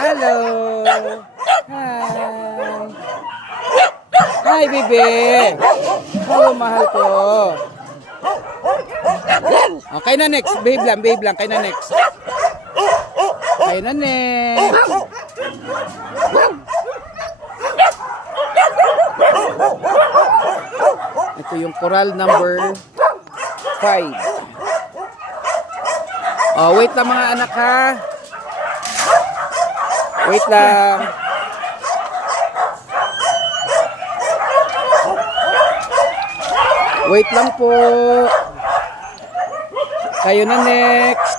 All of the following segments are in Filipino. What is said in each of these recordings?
Hello. Hi. Hi, bebe. Hello, mahal ko. Okay na next. Babe lang. Kay na next. Ito yung coral number 5. Oh, wait lang mga anak ha. Wait lang. Wait lang po. Kayo na next.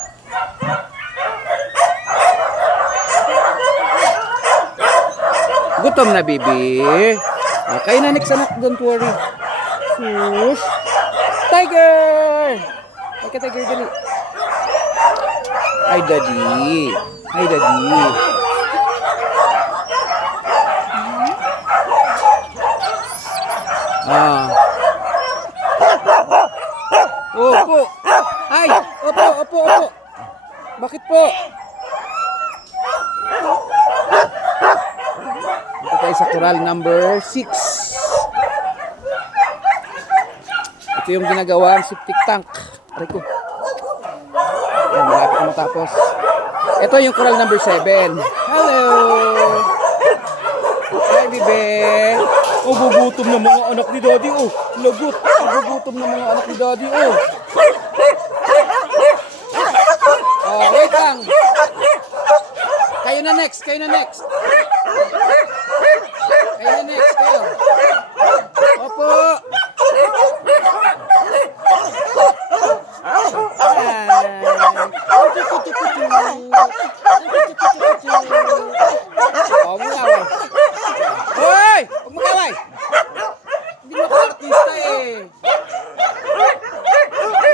Gutom na, bibi. Kayo na next, anak. Don't worry. Sus. Tiger! Ay ka, tiger, dali. Hi, daddy. Hi, daddy. Opo. Ay, opo. Bakit po? Ito tayo sa coral number 6. Ito yung ginagawa ang septic tank. Aray ko. Ayan, malapit na matapos. Ito yung coral number 7. Hello! Hi, bebe! Oh, gugutom na mga anak ni daddy, oh. Lagot. Gugutom na mga anak ni daddy, oh. Oh, wait lang. Kayo na next. Kayo. Opo. Oh, mungaway. Hoy! Huwag mungaway! Hindi mo artista eh.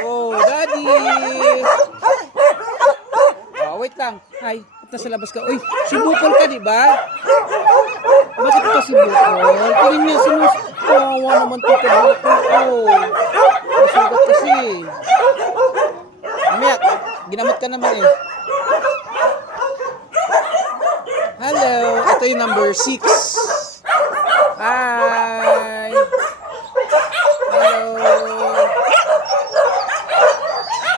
Oh, daddy. Oh, wait lang. Hi, ba't nasa labas ka? Uy, sibukol ka, di ba? Bakit ka sibukol? Tingin niya, kawawa naman ito bukol ko. Masugat kasi. Mamaya, ginamot ka naman eh. Hello, ito yung number 6.